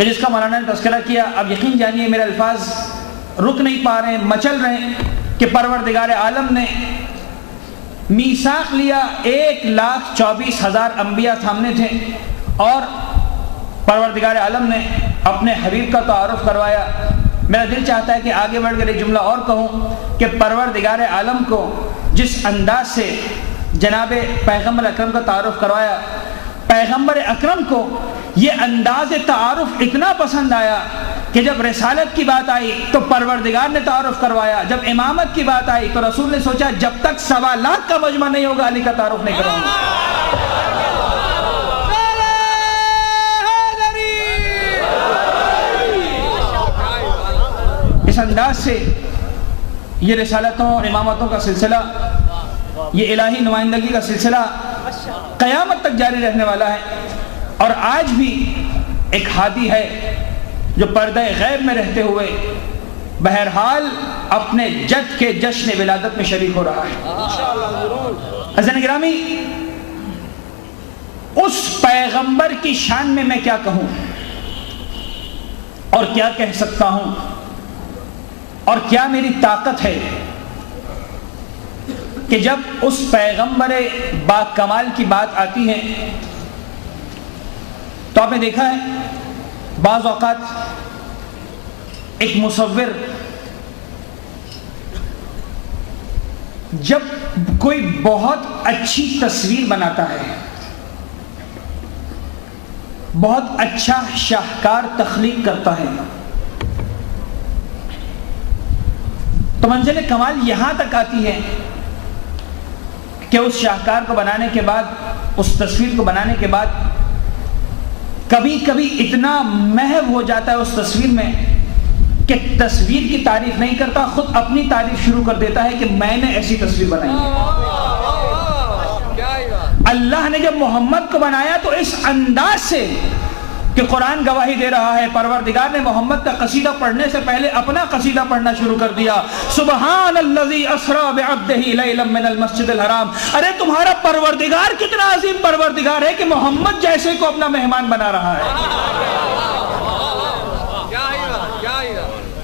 کہ جس کا مولانا نے تذکرہ کیا، اب یقین جانیے میرے الفاظ رک نہیں پا رہے ہیں، مچل رہے ہیں، کہ پروردگار عالم نے میثاق لیا، 1,24,000 انبیاء سامنے تھے، اور پروردگار عالم نے اپنے حبیب کا تعارف کروایا۔ میرا دل چاہتا ہے کہ آگے بڑھ کر ایک جملہ اور کہوں کہ پروردگار عالم کو جس انداز سے جناب پیغمبر اکرم کا تعارف کروایا، پیغمبر اکرم کو یہ انداز تعارف اتنا پسند آیا کہ جب رسالت کی بات آئی تو پروردگار نے تعارف کروایا، جب امامت die بات آئی تو رسول نے سوچا جب تک 1.25 کا مجمع نہیں ہوگا علی کا تعارف نہیں کراؤں گا۔ اس انداز سے یہ رسالتوں اور امامتوں کا سلسلہ، یہ الہی نمائندگی کا سلسلہ قیامت تک جاری رہنے والا ہے۔ اور آج بھی ایک ہادی ہے جو پردہ غیب میں رہتے ہوئے بہرحال اپنے جد کے جشن ولادت میں شریک ہو رہا ہے۔ عزیزان گرامی، اس پیغمبر کی شان میں کیا کہوں اور کیا کہہ سکتا ہوں اور کیا میری طاقت ہے کہ جب اس پیغمبر با کمال کی بات آتی ہے تو آپ نے دیکھا ہے بعض اوقات ایک مصور جب کوئی بہت اچھی تصویر بناتا ہے، بہت اچھا شاہکار تخلیق کرتا ہے، تو منزل کمال یہاں تک آتی ہے کہ اس شاہکار کو بنانے کے بعد، اس تصویر کو بنانے کے بعد کبھی کبھی اتنا محو ہو جاتا ہے اس تصویر میں کہ تصویر کی تعریف نہیں کرتا، خود اپنی تعریف شروع کر دیتا ہے کہ میں نے ایسی تصویر بنائی ہے۔ اللہ نے جب محمد کو بنایا تو اس انداز سے کہ قرآن گواہی دے رہا ہے، پروردگار نے محمد کا قصیدہ پڑھنے سے پہلے اپنا قصیدہ پڑھنا شروع کر دیا، سبحان الذی اسری بعبدہ لیلا من المسجد الحرام۔ ارے تمہارا پروردگار کتنا عظیم پروردگار ہے کہ محمد جیسے کو اپنا مہمان بنا رہا ہے۔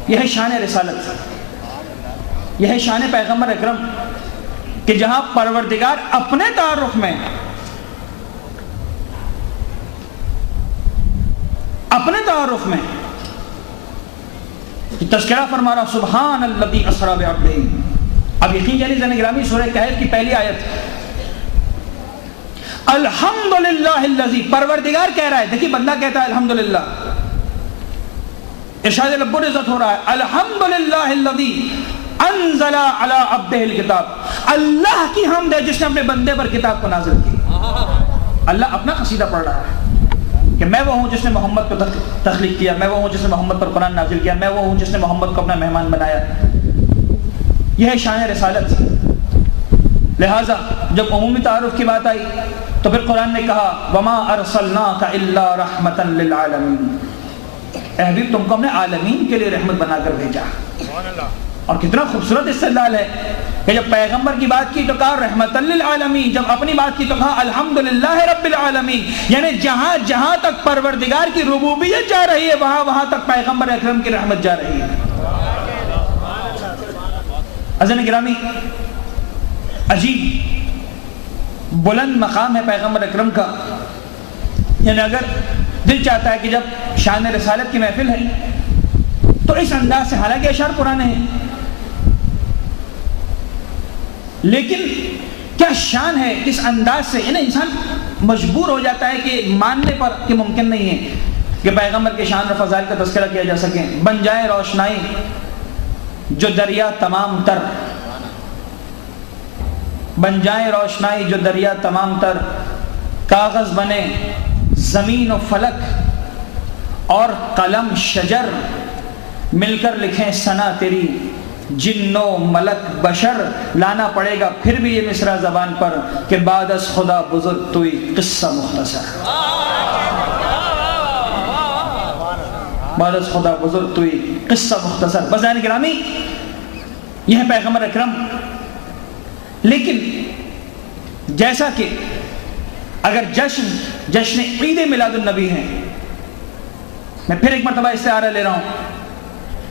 یہ ہے شان رسالت، یہ ہے شان پیغمبر اکرم کہ جہاں پروردگار اپنے تعارف میں، تذکرہ فرما رہا سبحان الذی اسری بعبدہ۔ اب یقین جانیے زن گرامی، سورہ کہف کی پہلی آیت الحمدللہ الذی، پروردگار کہہ رہا ہے، دیکھیے بندہ کہتا ہے الحمدللہ، ارشاد رب العزت ہو رہا ہے الحمدللہ الذی انزل علی عبدہ الکتاب، اللہ کی حمد ہے جس نے اپنے بندے پر کتاب کو نازل کی۔ اللہ اپنا قصیدہ پڑھ رہا ہے کہ میں وہ ہوں جس نے محمد کو تخلیق کیا، میں وہ ہوں جس نے محمد پر قرآن نازل کیا، میں وہ ہوں جس نے محمد کو اپنا مہمان بنایا۔ یہ ہے شان رسالت۔ لہٰذا جب عمومی تعارف کی بات آئی تو پھر قرآن نے کہا وما ارسلناک الا رحمتا للعالمین، اے حبیب تم کو ہم نے عالمین کے لیے رحمت بنا کر بھیجا۔ اور کتنا خوبصورت استدلال ہے کہ جب پیغمبر کی بات کی تو کہا رحمتا للعالمین، جب اپنی بات کی تو کہا الحمدللہ رب العالمین، یعنی جہاں جہاں تک پروردگار کی ربوبیت جا رہی ہے وہاں وہاں تک پیغمبر اکرم کی رحمت جا رہی ہے۔ عزیزان گرامی، عجیب بلند مقام ہے پیغمبر اکرم کا، یعنی اگر دل چاہتا ہے کہ جب شان رسالت کی محفل ہے تو اس انداز سے، حالانکہ اشعار پرانے ہیں لیکن کیا شان ہے، کس انداز سے، یعنی انسان مجبور ہو جاتا ہے کہ ماننے پر کہ ممکن نہیں ہے کہ پیغمبر کے شان و فضائل کا تذکرہ کیا جا سکے۔ بن جائے روشنائی جو دریا تمام تر، بن جائے روشنائی جو دریا تمام تر، کاغذ بنے زمین و فلک اور قلم شجر، مل کر لکھیں ثنا تیری جن و ملک بشر، لانا پڑے گا پھر بھی یہ مصرع زبان پر کہ بعد از خدا بزرگ توئی قصہ مختصر، بعد از خدا بزرگ توئی قصہ مختصر۔ بزرگان گرامی، یہ ہے پیغمبر اکرم۔ لیکن جیسا کہ اگر جشن عید میلاد النبی ہے میں پھر ایک مرتبہ استعارہ لے رہا ہوں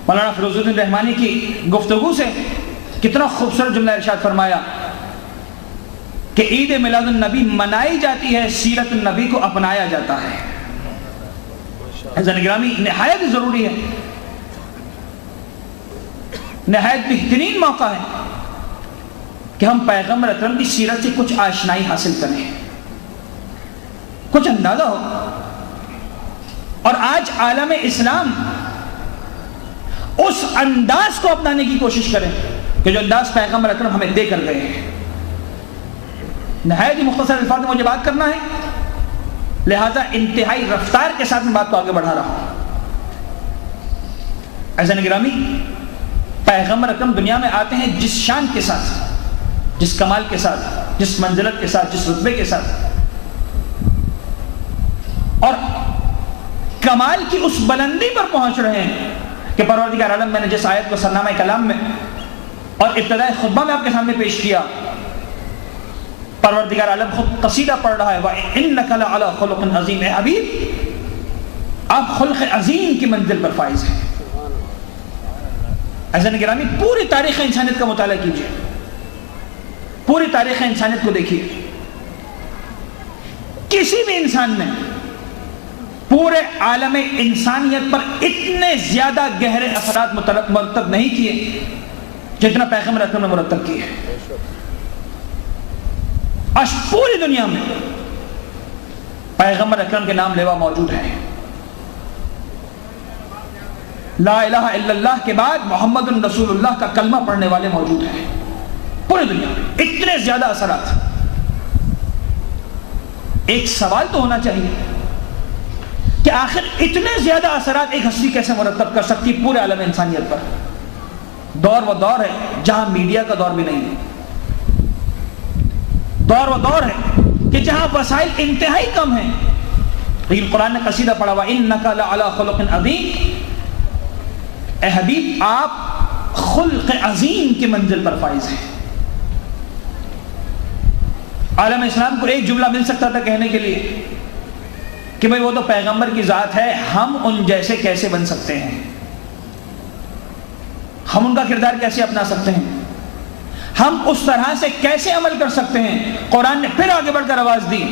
مولانا فیروز الدین رحمانی کی گفتگو سے. کتنا خوبصورت جملہ ارشاد فرمایا کہ عید میلاد النبی منائی جاتی ہے، سیرت النبی کو اپنایا جاتا ہے. عزیزان گرامی، نہایت ضروری ہے، نہایت بہترین موقع ہے کہ ہم پیغمبر اکرم کی سیرت سے کچھ آشنائی حاصل کریں، کچھ اندازہ ہو. اور آج عالم اسلام اس انداز کو اپنانے کی کوشش کریں کہ جو انداز پیغمبر اکرم ہمیں دے کر گئے ہیں. نہایت ہی مختصر الفاظ میں مجھے بات کرنا ہے، لہذا انتہائی رفتار کے ساتھ میں بات کو آگے بڑھا رہا ہوں. عزیزان گرامی، پیغمبر اکرم دنیا میں آتے ہیں جس شان کے ساتھ، جس کمال کے ساتھ، جس منزلت کے ساتھ، جس رتبے کے ساتھ، اور کمال کی اس بلندی پر پہنچ رہے ہیں کہ پروردگار عالم، میں نے جس آیت کو سرنامہ کلام میں اور ابتدائی خطبہ میں آپ کے سامنے پیش کیا، پروردگار عالم خود قصیدہ پڑھ رہا ہے، وَإِنَّكَ لَعَلَىٰ خُلُقٍ عَظِيمٍ. اے حبیب، آپ خلق عظیم کی منزل پر فائز ہیں. عزیزان گرامی، پوری تاریخ انسانیت کا مطالعہ کیجیے، پوری تاریخ انسانیت کو دیکھیے. کسی بھی انسان نے پورے عالم انسانیت پر اتنے زیادہ گہرے اثرات مرتب نہیں کیے جتنا پیغمبر اکرم نے مرتب کیے. آج پوری دنیا میں پیغمبر اکرم کے نام لیوا موجود ہے. لا الہ الا اللہ کے بعد محمد رسول اللہ کا کلمہ پڑھنے والے موجود ہیں پوری دنیا میں. اتنے زیادہ اثرات. ایک سوال تو ہونا چاہیے کہ آخر اتنے زیادہ اثرات ایک ہستی کیسے مرتب کر سکتی پورے عالم انسانیت پر. دور و دور ہے جہاں میڈیا کا دور بھی نہیں ہے، دور و دور ہے کہ جہاں وسائل انتہائی کم ہیں، لیکن قرآن نے قصیدہ پڑھا ہوا اِنَّكَ لَعَلَىٰ خُلُقٍ عَظِيمٍ. اے حبیب، آپ خلق عظیم کی منزل پر فائز ہیں. عالم اسلام کو ایک جملہ مل سکتا تھا کہنے کے لیے کہ بھئی وہ تو پیغمبر کی ذات ہے، ہم ان جیسے کیسے بن سکتے ہیں، ہم ان کا کردار کیسے اپنا سکتے ہیں، ہم اس طرح سے کیسے عمل کر سکتے ہیں. قرآن نے پھر آگے بڑھ کر آواز دی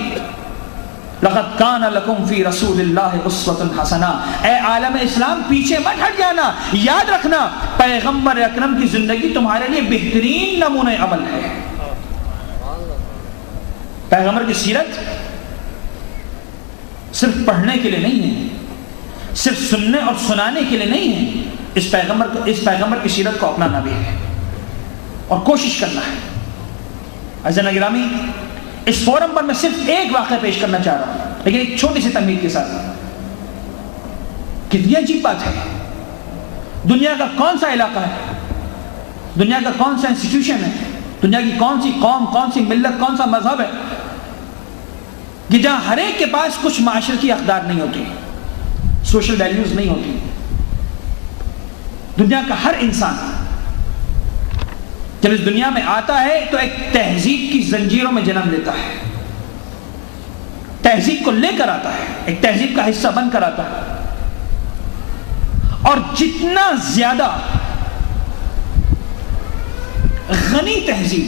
لَقَدْ كَانَ لَكُمْ فِي رَسُولِ اللَّهِ أُسْوَةٌ حَسَنَةٌ. اے عالم اسلام، پیچھے مت ہٹ جانا، یاد رکھنا پیغمبر اکرم کی زندگی تمہارے لیے بہترین نمونہ عمل ہے. پیغمبر کی سیرت صرف پڑھنے کے لیے نہیں ہے، صرف سننے اور سنانے کے لیے نہیں ہے. اس پیغمبر کی سیرت کو اپنانا بھی ہے اور کوشش کرنا ہے. عزیزان گرامی، اس فورم پر میں صرف ایک واقعہ پیش کرنا چاہ رہا ہوں، لیکن ایک چھوٹی سی تمہید کے ساتھ. کتنی عجیب بات ہے، دنیا کا کون سا علاقہ ہے، دنیا کا کون سا انسٹیٹیوشن ہے، دنیا کی کون سی قوم، کون سی ملت، کون سا مذہب ہے کہ جہاں ہر ایک کے پاس کچھ معاشرتی اقدار نہیں ہوتی، سوشل ویلیوز نہیں ہوتی. دنیا کا ہر انسان جب اس دنیا میں آتا ہے تو ایک تہذیب کی زنجیروں میں جنم لیتا ہے، تہذیب کو لے کر آتا ہے، ایک تہذیب کا حصہ بن کر آتا ہے. اور جتنا زیادہ غنی تہذیب،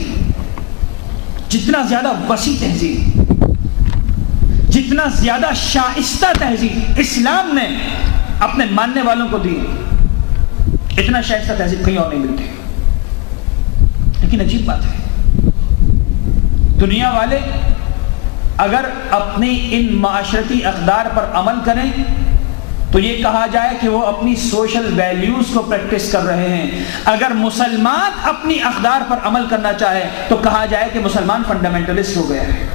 جتنا زیادہ وسیع تہذیب، جتنا زیادہ شائستہ تہذیب اسلام نے اپنے ماننے والوں کو دی، اتنا شائستہ تہذیب کہیں اور نہیں ملتی. لیکن عجیب بات ہے، دنیا والے اگر اپنی ان معاشرتی اقدار پر عمل کریں تو یہ کہا جائے کہ وہ اپنی سوشل ویلیوز کو پریکٹس کر رہے ہیں. اگر مسلمان اپنی اقدار پر عمل کرنا چاہے تو کہا جائے کہ مسلمان فنڈامنٹلسٹ ہو گیا ہے،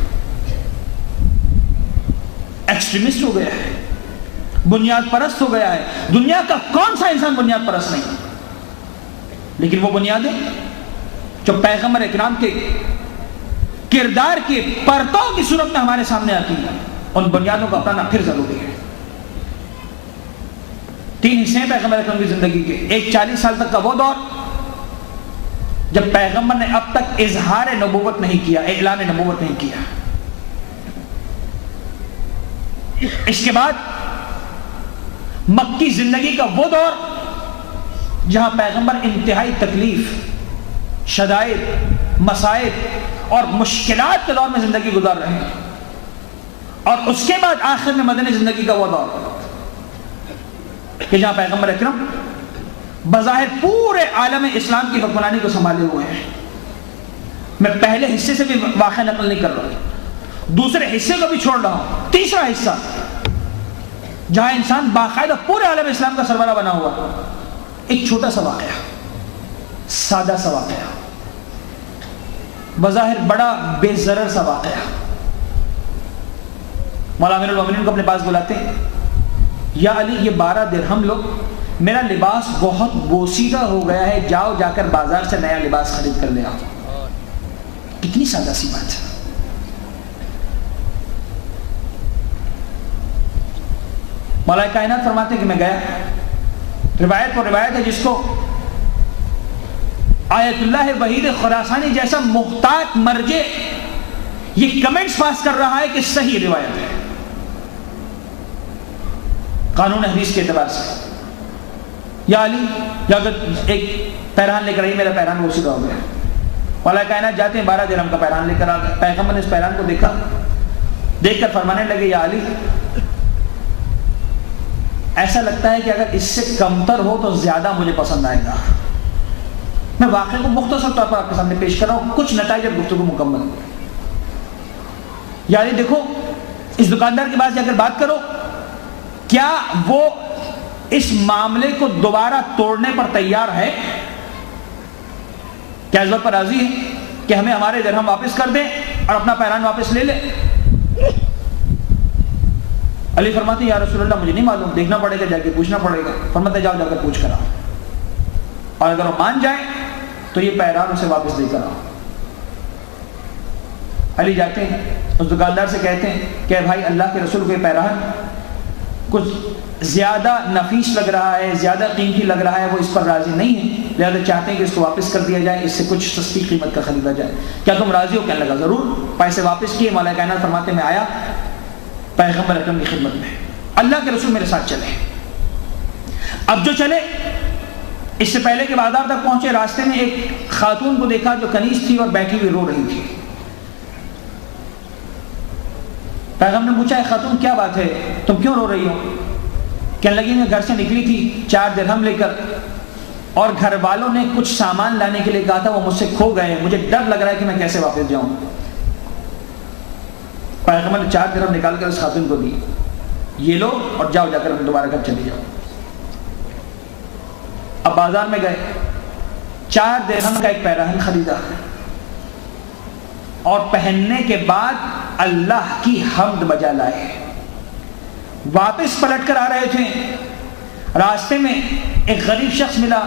ایکسٹریمسٹ ہو گیا ہے، بنیاد پرست ہو گیا ہے. دنیا کا کون سا انسان بنیاد پرست نہیں، لیکن وہ بنیادیں جو پیغمبر اکرام کے کردار کے پرتوں کی صورت میں ہمارے سامنے آتی ہیں، ان بنیادوں کو اپنانا پھر ضروری ہے. 3 حصے ہیں پیغمبر اکرم کی زندگی کے. ایک 40 سال تک کا وہ دور جب پیغمبر نے اب تک اظہار نبوت نہیں کیا، اعلان نبوت نہیں کیا. اس کے بعد مکی زندگی کا وہ دور جہاں پیغمبر انتہائی تکلیف، شدائد، مصائب اور مشکلات کے دور میں زندگی گزار رہے ہیں، اور اس کے بعد آخر میں مدنی زندگی کا وہ دور کہ جہاں پیغمبر اکرم بظاہر پورے عالم اسلام کی حکمرانی کو سنبھالے ہوئے ہیں۔ میں پہلے حصے سے بھی واقعہ نقل نہیں کر رہا ہوں، دوسرے حصے کو بھی چھوڑ رہا ہوں، تیسرا حصہ جہاں انسان باقاعدہ پورے عالم اسلام کا سربراہ بنا ہوا۔ ایک چھوٹا سا واقعہ، سادہ سا واقعہ، بظاہر بڑا بے ضرر سا واقعہ۔ مولا امیر المومنین کو اپنے پاس بلاتے ہیں، یا علی یہ 12 درہم لو، میرا لباس بہت بوسیدہ ہو گیا ہے، جاؤ جا کر بازار سے نیا لباس خرید کر لے آؤ۔ کتنی سادہ سی بات ہے۔ مولا کائنات فرماتے کہ میں گیا، روایت پر روایت ہے جس کو آیت اللہ وحید خراسانی جیسا محتاط مرجع یہ کمنٹس پاس کر رہا ہے کہ صحیح روایت ہے قانون حدیث کے اعتبار سے۔ یا علی جا کر ایک پیرہن لے کر آئی، میرا پیرہن وہ سیدھا ہو گیا۔ مولا کائنات جاتے ہیں 12 درہم کا پیرہن لے کر آ گئے۔ پیغمبر نے اس پیرہن کو دیکھا، دیکھ کر فرمانے لگے یا علی ایسا لگتا ہے کہ اگر اس سے کمتر ہو تو زیادہ مجھے پسند آئے گا۔ میں واقعے کو مختصر طور پر آپ کے سامنے پیش کر رہا ہوں، کچھ نتائج گفتگو مکمل۔ یا علی دیکھو اس دکاندار کے پاس جا کر بات کرو، کیا وہ اس معاملے کو دوبارہ توڑنے پر تیار ہے؟ کیا اس بات پر راضی ہے کہ ہمیں ہمارے درہم واپس کر دیں اور اپنا پیران واپس لے لے؟ علی فرماتے ہیں یا رسول اللہ مجھے نہیں معلوم، دیکھنا پڑے گا، جا کے پوچھنا پڑے گا۔ فرماتے جاؤ جا کر پوچھ کر آؤ، اور اگر وہ مان جائے تو یہ پیران اسے واپس دے کر آؤ۔ علی جاتے ہیں اس دکاندار سے کہتے ہیں کہ بھائی اللہ کے رسول کو یہ پیران کچھ زیادہ نفیس لگ رہا ہے، زیادہ قیمتی لگ رہا ہے، وہ اس پر راضی نہیں ہے، لہذا چاہتے ہیں کہ اس کو واپس کر دیا جائے، اس سے کچھ سستی قیمت کا خریدا جائے، کیا تم راضی ہو؟ کہنے لگا ضرور۔ پیسے واپس کیے، مولا کائنات فرماتے میں آیا پیغمبر اکرم کی خدمت میں، اللہ کے رسول میرے ساتھ چلے۔ اب جو چلے اس سے پہلے کہ بازار تک پہنچے، راستے میں ایک خاتون کو دیکھا جو کنیز تھی اور بیٹھی ہوئی رو رہی تھی۔ پیغمبر نے پوچھا اے خاتون کیا بات ہے، تم کیوں رو رہی ہو؟ کہنے لگی میں گھر سے نکلی تھی 4 درہم لے کر، اور گھر والوں نے کچھ سامان لانے کے لیے کہا تھا، وہ مجھ سے کھو گئے، مجھے ڈر لگ رہا ہے کہ میں کیسے واپس جاؤں۔ پیغمبر نے 4 درہم نکال کر اس خاتون کو دی، یہ لو اور جاؤ جا کر دوبارہ گھر چلی جاؤ۔ اب بازار میں گئے، 4 درہم کا ایک پیراہن خریدا، اور پہننے کے بعد اللہ کی حمد بجا لائے۔ واپس پلٹ کر آ رہے تھے، راستے میں ایک غریب شخص ملا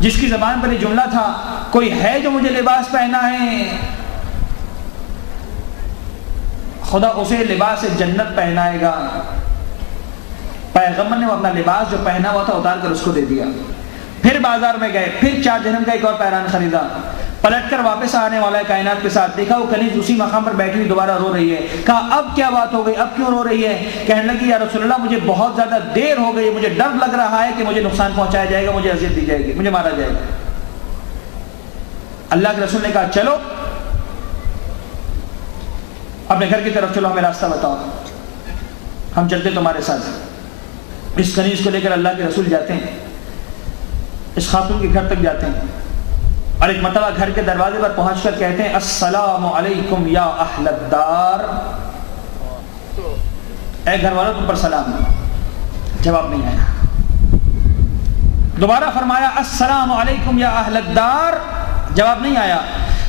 جس کی زبان پر یہ جملہ تھا کوئی ہے جو مجھے لباس پہنا ہے، خدا اسے لباس جنت پہنائے گا۔ پیغمبر نے وہ اپنا لباس جو پہنا ہوا تھا اتار کر اس کو دے دیا۔ پھر بازار میں گئے، پھر 4 درہم کا ایک اور پیران خریدا، پلٹ کر واپس آنے والا کائنات کے ساتھ دیکھا وہ کنیز اسی مقام پر بیٹھی ہوئی دوبارہ رو رہی ہے۔ کہا اب کیا بات ہو گئی، اب کیوں رو رہی ہے؟ کہنے لگی یا رسول اللہ مجھے بہت زیادہ دیر ہو گئی، مجھے ڈر لگ رہا ہے کہ مجھے نقصان پہنچایا جائے گا، مجھے اذیت دی جائے گی، مجھے مارا جائے گا۔ اللہ کے رسول نے کہا چلو اپنے گھر کی طرف چلو، ہمیں راستہ بتاؤ، ہم چلتے تمہارے ساتھ۔ اس کنیز کو لے کر اللہ کے رسول جاتے ہیں، اس خاتون کے گھر تک جاتے ہیں، اور ایک مرتبہ گھر کے دروازے پر پہنچ کر کہتے ہیں السلام علیکم یا اہل الدار، اے گھر والوں تم پر سلام۔ جواب نہیں آیا۔ دوبارہ فرمایا السلام علیکم یا اہل الدار، جواب نہیں آیا۔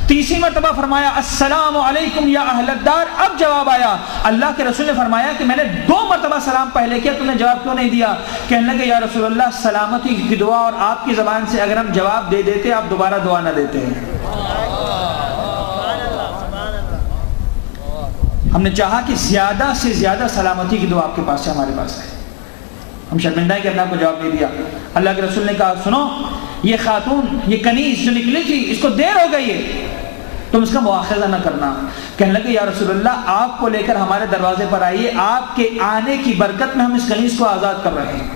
تیسری مرتبہ فرمایا السلام علیکم یا اہل الدار، اب جواب آیا۔ اللہ کے رسول نے فرمایا کہ میں نے 2 مرتبہ سلام پہلے کیا، تم نے جواب کیوں نہیں دیا؟ کہنے لگے یا رسول اللہ سلامتی کی دعا اور آپ کی زبان سے اگر ہم جواب دے دیتے آپ دوبارہ دعا نہ دیتے ہیں۔ ہم نے چاہا کہ زیادہ سے زیادہ سلامتی کی دعا آپ کے پاس سے ہمارے پاس ہے، ہم شرمندہ ہیں کہ ہم نے آپ کو جواب نہیں دیا۔ اللہ کے رسول نے کہا سنو یہ خاتون یہ کنیز جو نکلی تھی اس کو دیر ہو گئی ہے، تم اس کا مواخذہ نہ کرنا۔ کہنے لگے یا رسول اللہ آپ کو لے کر ہمارے دروازے پر آئیے، آپ کے آنے کی برکت میں ہم اس کنیز کو آزاد کر رہے ہیں۔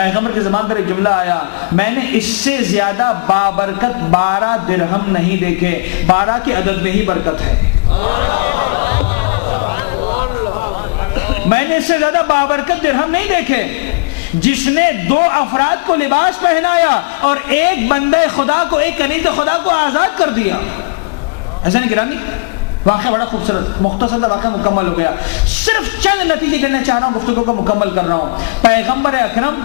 پیغمبر کی زبان پر ایک جملہ آیا، میں نے اس سے زیادہ بابرکت 12 درہم نہیں دیکھے، 12 کے عدد میں ہی برکت ہے۔ میں نے اس سے زیادہ بابرکت درہم نہیں دیکھے جس نے 2 افراد کو لباس پہنایا اور ایک بندے خدا کو، ایک کنیز خدا کو آزاد کر دیا۔ ایسا نہیں گرامی؟ واقعہ بڑا خوبصورت، مختصر واقعہ مکمل ہو گیا۔ صرف چند نتیجے دینا چاہ رہا ہوں، گفتگو کو مکمل کر رہا ہوں۔ پیغمبر اکرم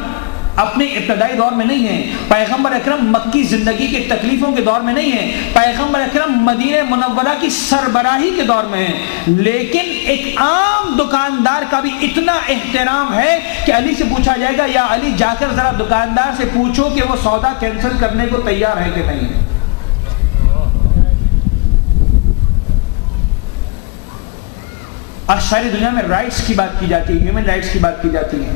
اپنے ابتدائی دور میں نہیں ہیں، پیغمبر اکرم مکی زندگی کے تکلیفوں کے دور میں نہیں ہیں، پیغمبر اکرم مدینہ منورہ کی سربراہی کے دور میں ہیں، لیکن ایک عام دکاندار کا بھی اتنا احترام ہے کہ علی سے پوچھا جائے گا، یا علی جا کر ذرا دکاندار سے پوچھو کہ وہ سودا کینسل کرنے کو تیار ہے کہ نہیں۔ آج ساری دنیا میں رائٹس کی بات کی جاتی ہے، ہیومن رائٹس کی بات کی جاتی ہے،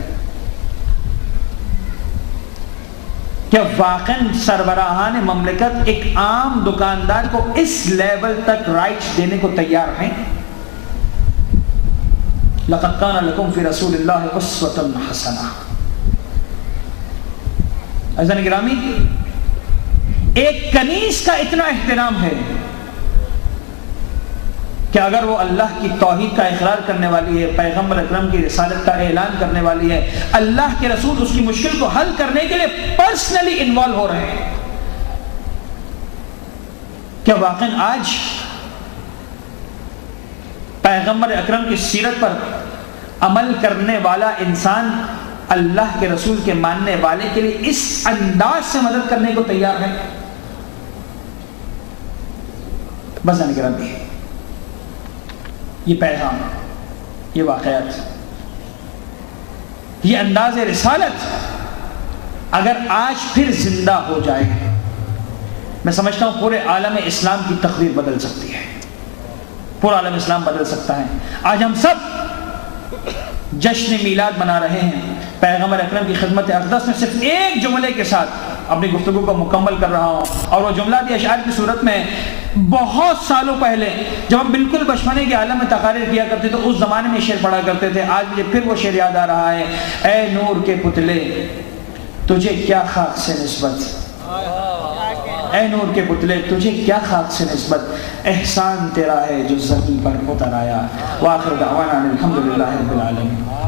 کہ واقعاً سربراہان مملکت ایک عام دکاندار کو اس لیول تک رائٹس دینے کو تیار ہیں؟ لَقَدْ كَانَ لَكُمْ فِي رَسُولِ اللَّهِ أُسْوَةٌ حَسَنَةٌ۔ عزیزان گرامی، ایک کنیز کا اتنا احترام ہے کہ اگر وہ اللہ کی توحید کا اقرار کرنے والی ہے، پیغمبر اکرم کی رسالت کا اعلان کرنے والی ہے، اللہ کے رسول اس کی مشکل کو حل کرنے کے لیے پرسنلی انوالو ہو رہے ہیں، کیا واقعاً آج پیغمبر اکرم کی سیرت پر عمل کرنے والا انسان اللہ کے رسول کے ماننے والے کے لیے اس انداز سے مدد کرنے کو تیار ہے؟ بس گرامی، یہ پیغام، یہ واقعات، یہ انداز رسالت اگر آج پھر زندہ ہو جائے، میں سمجھتا ہوں پورے عالم اسلام کی تقدیر بدل سکتی ہے، پورا عالم اسلام بدل سکتا ہے۔ آج ہم سب جشن میلاد منا رہے ہیں، پیغمبر اکرم کی خدمت اقدس میں صرف ایک جملے کے ساتھ اپنی گفتگو کو مکمل کر رہا ہوں، اور وہ جملہ بھی اشعار کی صورت میں بہت سالوں پہلے جب ہم بالکل بچپنے کے عالم میں تقاریر کیا کرتے تو اس زمانے میں شعر پڑھا کرتے تھے۔ آج مجھے پھر وہ شعر یاد آ رہا ہے، اے نور کے پتلے تجھے کیا خاک سے نسبت، اے نور کے پتلے تجھے کیا خاک سے نسبت، احسان تیرا ہے جو زمین پر اتر آیا۔ وآخر دعوانا الحمدللہ رب العالمین۔